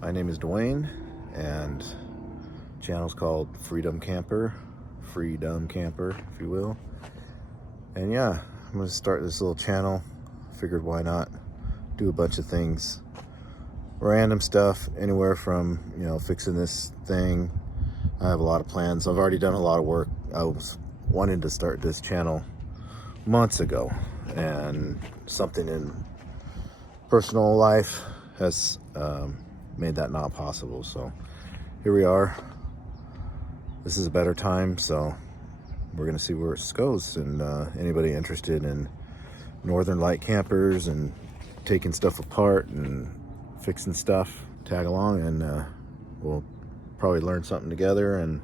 My name is Dwayne, and channel's called Freedumb Camper, if you will. And yeah, I'm gonna start this little channel. Figured why not do a bunch of things, random stuff, anywhere from fixing this thing. I have a lot of plans. I've already done a lot of work. I was wanting to start this channel months ago, and something in personal life has made that not possible. So here we are. This is a better time, so we're gonna see where it goes. And anybody interested in Northern Lite campers and taking stuff apart and fixing stuff, tag along, and we'll probably learn something together, and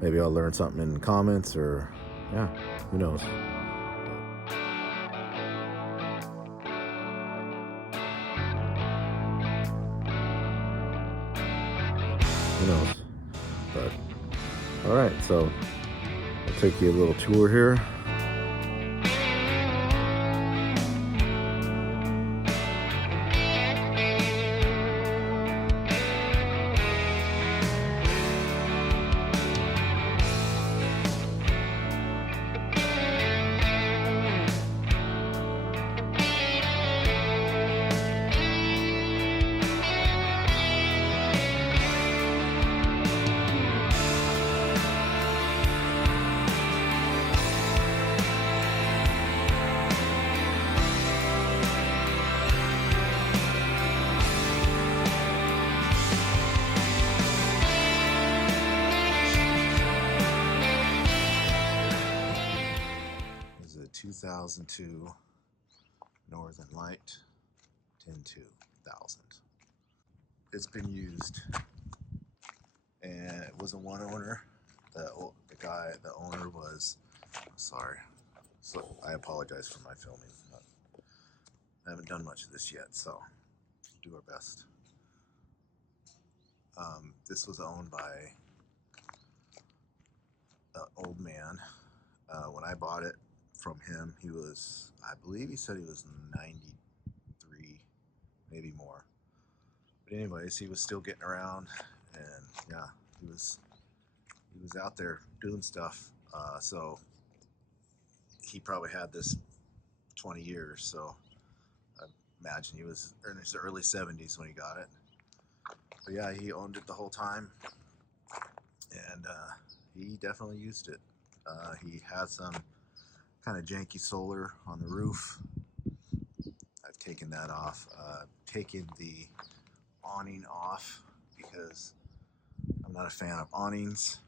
maybe I'll learn something in the comments, or yeah, who knows. Who knows? But all right, so I'll take you a little tour here. This is a 2002 Northern Lite Ten-2000. It's been used, and it was a one owner. The owner was, sorry, so I apologize for my filming. I haven't done much of this yet, so we'll do our best. This was owned by an old man. When I bought it from him, he was, I believe he said he was 93, maybe more. But anyways, he was still getting around, and yeah, he was out there doing stuff. So he probably had this 20 years. So I imagine he was in his early 70s when he got it. But yeah, he owned it the whole time, and he definitely used it. He had some kind of janky solar on the roof. I've taken that off. Taken the awning off because I'm not a fan of awnings.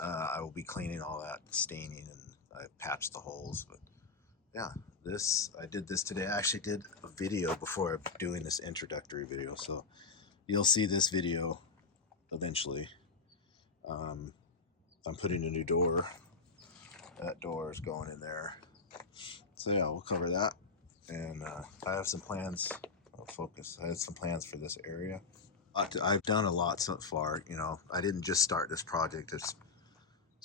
I will be cleaning all that staining, and I patched the holes. But yeah, I did this today. I actually did a video before doing this introductory video, so you'll see this video eventually. I'm putting a new door. That door is going in there. So yeah, we'll cover that. And I have some plans. I'll focus. I had some plans for this area. I've done a lot so far. I didn't just start this project. It's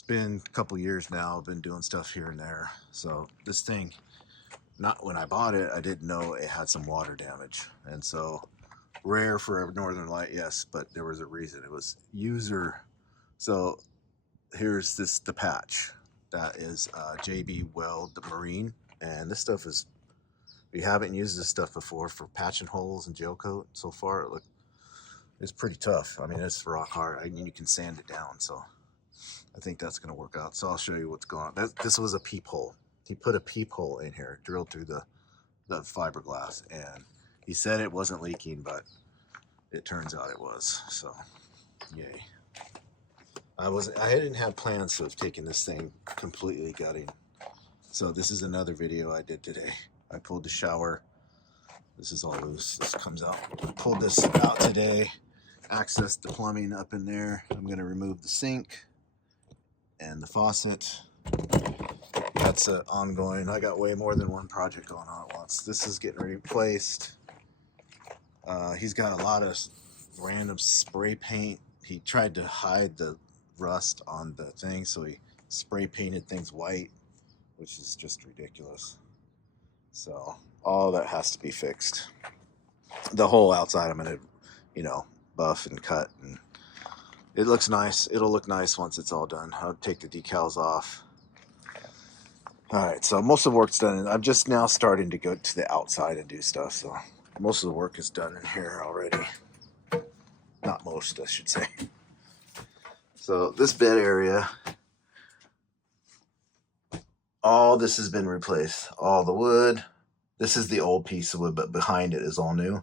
been a couple years now. I've been doing stuff here and there. So this thing, not when I bought it, I didn't know it had some water damage. And so rare for a Northern Lite, yes, but there was a reason. It was user. So here's the patch. That is JB Weld Marine, and this stuff is, we haven't used this stuff before for patching holes and gel coat. So far it's pretty tough. I mean, it's rock hard. I mean, you can sand it down, so I think that's going to work out. So I'll show you what's going on. This was a peephole. He put a peephole in here, drilled through the fiberglass, and he said it wasn't leaking, but it turns out it was. So yay. I didn't have plans of taking this thing completely gutting. So this is another video I did today. I pulled the shower. This is all loose. This comes out. I pulled this out today. Accessed the plumbing up in there. I'm going to remove the sink and the faucet. That's ongoing. I got way more than one project going on at once. This is getting replaced. He's got a lot of random spray paint. He tried to hide the rust on the thing, so he spray painted things white, which is just ridiculous. So all that has to be fixed. The whole outside, I'm gonna you know, buff and cut, and it looks nice. It'll look nice once it's all done. I'll take the decals off. All right, so most of the work's done. I'm just now starting to go to the outside and do stuff, so most of the work is done in here already. Not most, I should say. So this bed area, all this has been replaced. All the wood. This is the old piece of wood, but behind it is all new.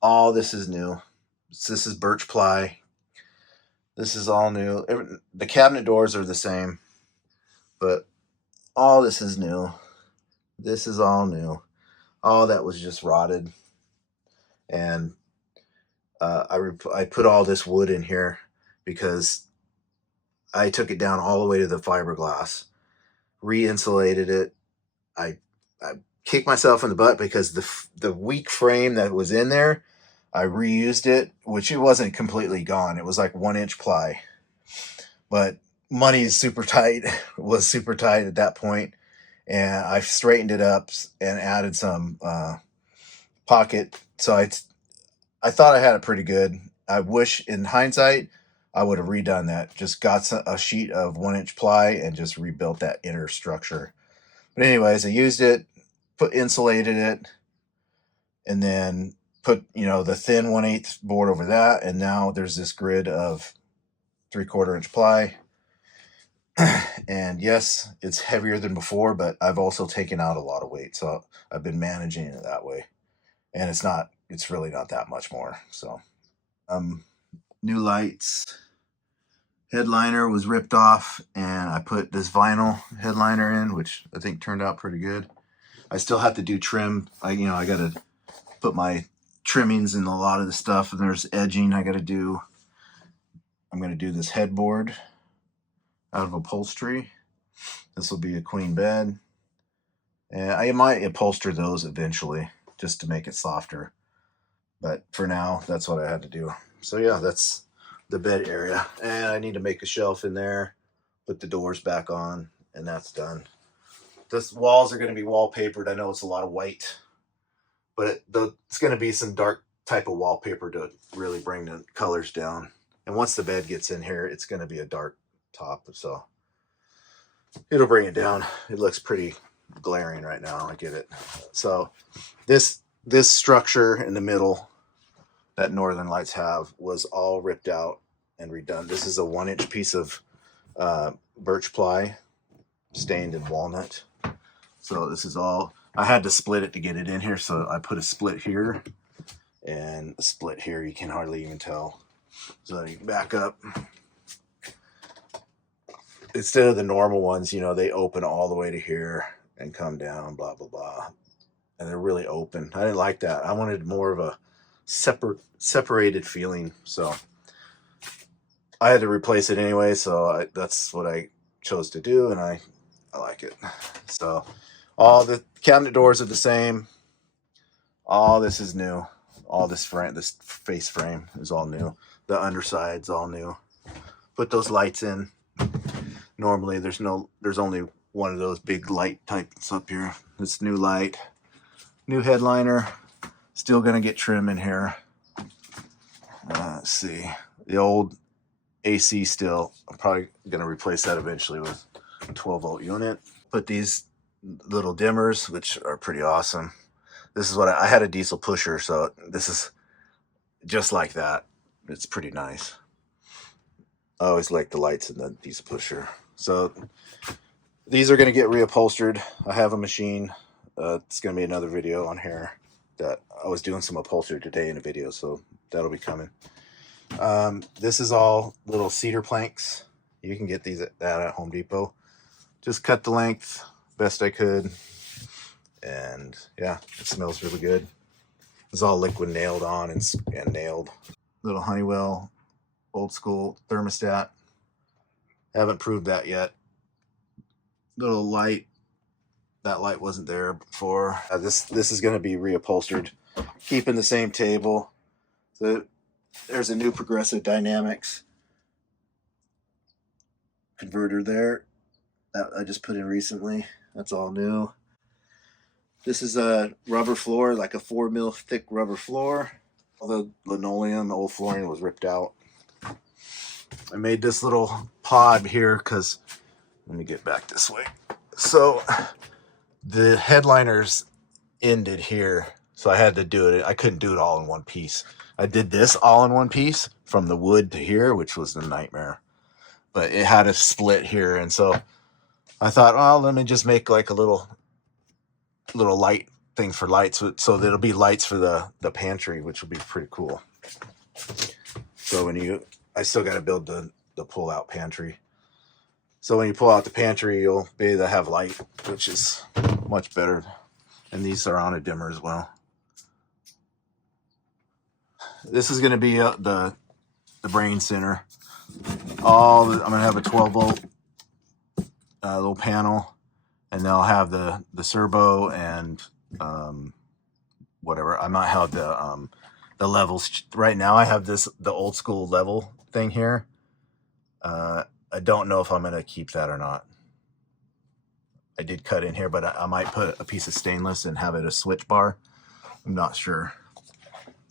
All this is new. This is birch ply. This is all new. The cabinet doors are the same, but all this is new. This is all new. All that was just rotted. And I put all this wood in here because I took it down all the way to the fiberglass, re-insulated it. I kicked myself in the butt because the weak frame that was in there, I reused it, which it wasn't completely gone. It was like 1-inch ply, but money is super tight. Was super tight at that point, and I straightened it up and added some pocket. So I thought I had it pretty good. I wish, in hindsight, I would have redone that. Just got a sheet of 1-inch ply and just rebuilt that inner structure. But anyways, I used it, insulated it, and then put, you know, the thin 1/8 board over that, and now there's this grid of 3/4 inch ply. And yes, it's heavier than before, but I've also taken out a lot of weight, so I've been managing it that way, and it's really not that much more. So new lights. Headliner was ripped off, and I put this vinyl headliner in, which I think turned out pretty good. I still have to do trim. I got to put my trimmings in a lot of the stuff, and there's edging I got to do. I'm going to do this headboard out of upholstery. This will be a queen bed, and I might upholster those eventually just to make it softer, but for now that's what I had to do. So yeah, that's the bed area, and I need to make a shelf in there, put the doors back on, and that's done. The walls are going to be wallpapered. I know it's a lot of white, but it's going to be some dark type of wallpaper to really bring the colors down. And once the bed gets in here, it's going to be a dark top, so it'll bring it down. It looks pretty glaring right now. I get it. So this structure in the middle that Northern Lights have was all ripped out and redone. This is a 1-inch piece of birch ply stained in walnut. So this is all, I had to split it to get it in here, so I put a split here and a split here. You can hardly even tell. So you back up. Instead of the normal ones, they open all the way to here and come down, blah, blah, blah. And they're really open. I didn't like that. I wanted more of a separated feeling. So I had to replace it anyway. So that's what I chose to do, and I like it. So all the cabinet doors are the same. All this is new. All this face frame is all new. The underside's all new. Put those lights in. Normally there's only one of those big light types up here. This new light, new headliner. Still gonna get trim in here. Let's see, the old AC still. I'm probably gonna replace that eventually with a 12-volt unit. Put these little dimmers, which are pretty awesome. This is what I had a diesel pusher, so this is just like that. It's pretty nice. I always like the lights in the diesel pusher. So these are going to get reupholstered. I have a machine. It's going to be another video on here that I was doing some upholstery today in a video, so that'll be coming. This is all little cedar planks. You can get these at Home Depot. Just cut the length best I could, and yeah, it smells really good. It's all liquid nailed on and nailed. Little Honeywell old school thermostat. Haven't proved that yet. Little light. That light wasn't there before. This is going to be reupholstered, keeping the same table. So there's a new Progressive Dynamics converter there that I just put in recently. That's all new. This is a rubber floor, like a 4 mil thick rubber floor. All the linoleum, the old flooring was ripped out. I made this little pod here because, let me get back this way. So the headliners ended here, so I had to do it. I couldn't do it all in one piece. I did this all in one piece from the wood to here, which was a nightmare. But it had a split here, and so I thought, well, let me just make like a little light thing for lights, so there'll be lights for the pantry, which will be pretty cool. So I still got to build the pull out pantry. So when you pull out the pantry, you'll be able to have light, which is much better. And these are on a dimmer as well. This is going to be the brain center. I'm going to have a 12-volt little panel, and they'll have the servo and whatever. I might have the levels. Right now I have the old school level thing here. I don't know if I'm going to keep that or not. I did cut in here, but I might put a piece of stainless and have it a switch bar. I'm not sure.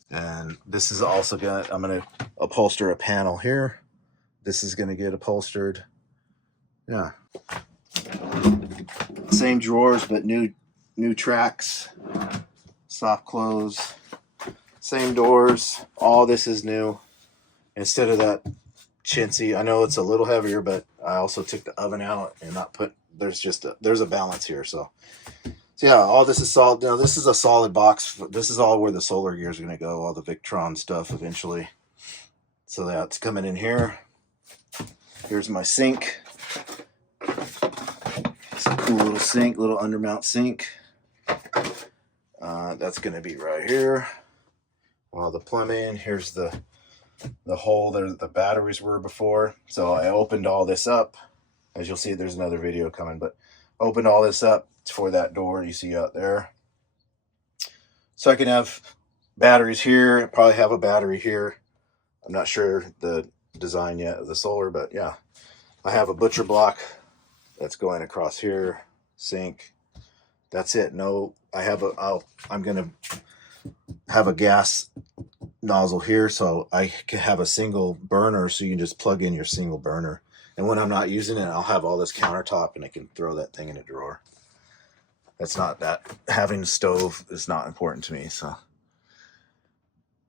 And this is also I'm going to upholster a panel here. This is going to get upholstered. Yeah. Same drawers, but new tracks, soft close, same doors. All this is new. Instead of that chintzy, I know it's a little heavier, but I also took the oven out and not put, there's a balance here. So yeah, all this is solid. Now this is a solid box. This is all where the solar gear is going to go, all the Victron stuff eventually. So that's coming in here. Here's my sink. It's a cool little sink, little undermount sink. That's going to be right here. Well, the plumbing, here's the hole there the batteries were before. So I opened all this up. As you'll see, there's another video coming, but opened all this up for that door you see out there. So I can have batteries here, probably have a battery here. I'm not sure the design yet of the solar, but yeah. I have a butcher block that's going across here, sink. That's it. No, I'm going to have a gas nozzle here, so I can have a single burner, so you can just plug in your single burner. And when I'm not using it, I'll have all this countertop and I can throw that thing in a drawer. That's not that, having a stove is not important to me. So, all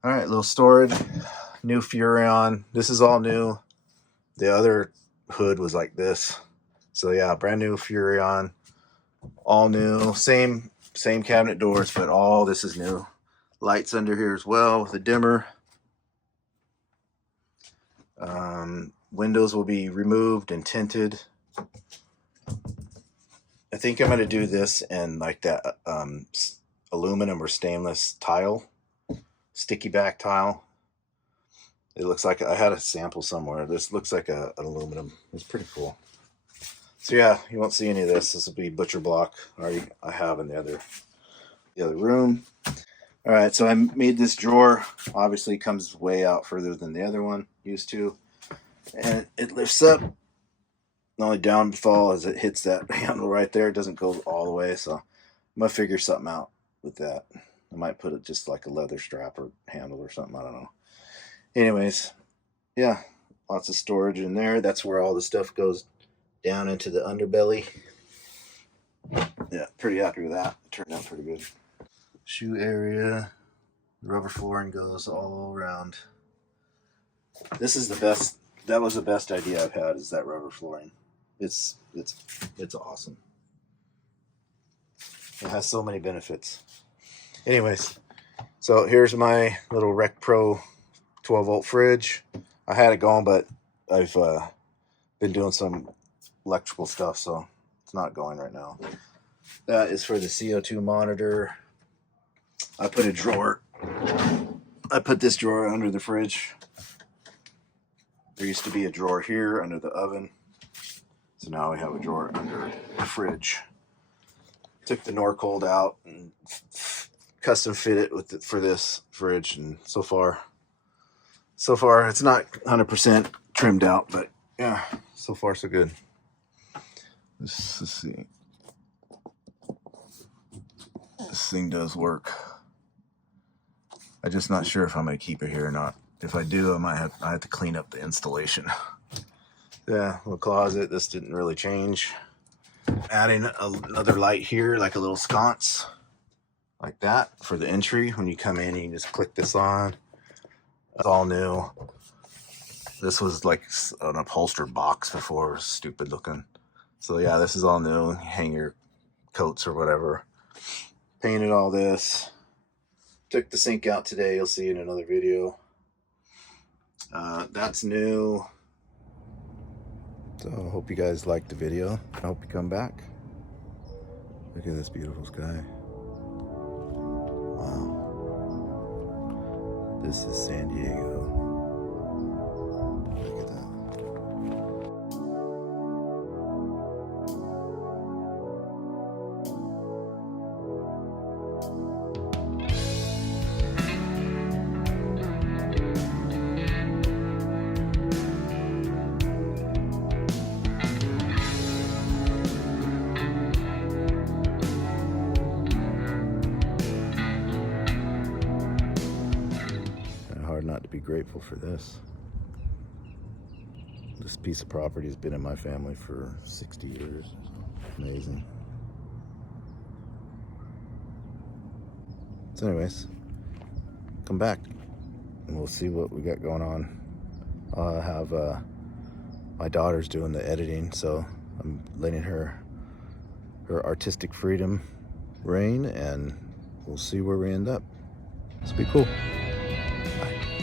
right, little storage, new Furrion. This is all new. The other hood was like this. So yeah, brand new Furrion, all new, same cabinet doors, but all this is new. Lights under here as well with a dimmer. Windows will be removed and tinted. I think I'm going to do this in like that aluminum or stainless tile, sticky back tile. It looks like, I had a sample somewhere. This looks like an aluminum. It's pretty cool. So yeah, you won't see any of this. This will be butcher block. I have in the other room. All right, so I made this drawer. Obviously, it comes way out further than the other one used to, and it lifts up. The only downfall is it hits that handle right there. It doesn't go all the way, so I'm gonna figure something out with that. I might put it just like a leather strap or handle or something. I don't know. Anyways, yeah, lots of storage in there. That's where all the stuff goes down into the underbelly. Yeah, pretty happy with that. It turned out pretty good. Shoe area. The rubber flooring goes all around. This is the best. That was the best idea I've had, is that rubber flooring. It's awesome. It has so many benefits. Anyways, so here's my little Rec Pro 12-volt fridge. I had it going, but I've been doing some electrical stuff, so it's not going right now. That is for the CO2 monitor. I put this drawer under the fridge. There used to be a drawer here under the oven. So now we have a drawer under the fridge. Took the Norcold out and custom fit it for this fridge, and so far it's not 100% trimmed out, but yeah, so far so good. Let's see. This thing does work. I'm just not sure if I'm going to keep it here or not. If I do, I have to clean up the installation. Yeah, little closet. This didn't really change. Adding another light here, like a little sconce, like that for the entry. When you come in, you can just click this on. It's all new. This was like an upholstered box before. It was stupid looking. So yeah, this is all new. Hang your coats or whatever. Painted all this. Took the sink out today. You'll see in another video. That's new. So I hope you guys liked the video. I hope you come back. Look at this beautiful sky. Wow. This is San Diego. Look at that. Hard not to be grateful for this. This piece of property has been in my family for 60 years. Amazing. So anyways, come back and we'll see what we got going on. I have my daughter's doing the editing, so I'm letting her artistic freedom reign, and we'll see where we end up. It's be cool. Bye.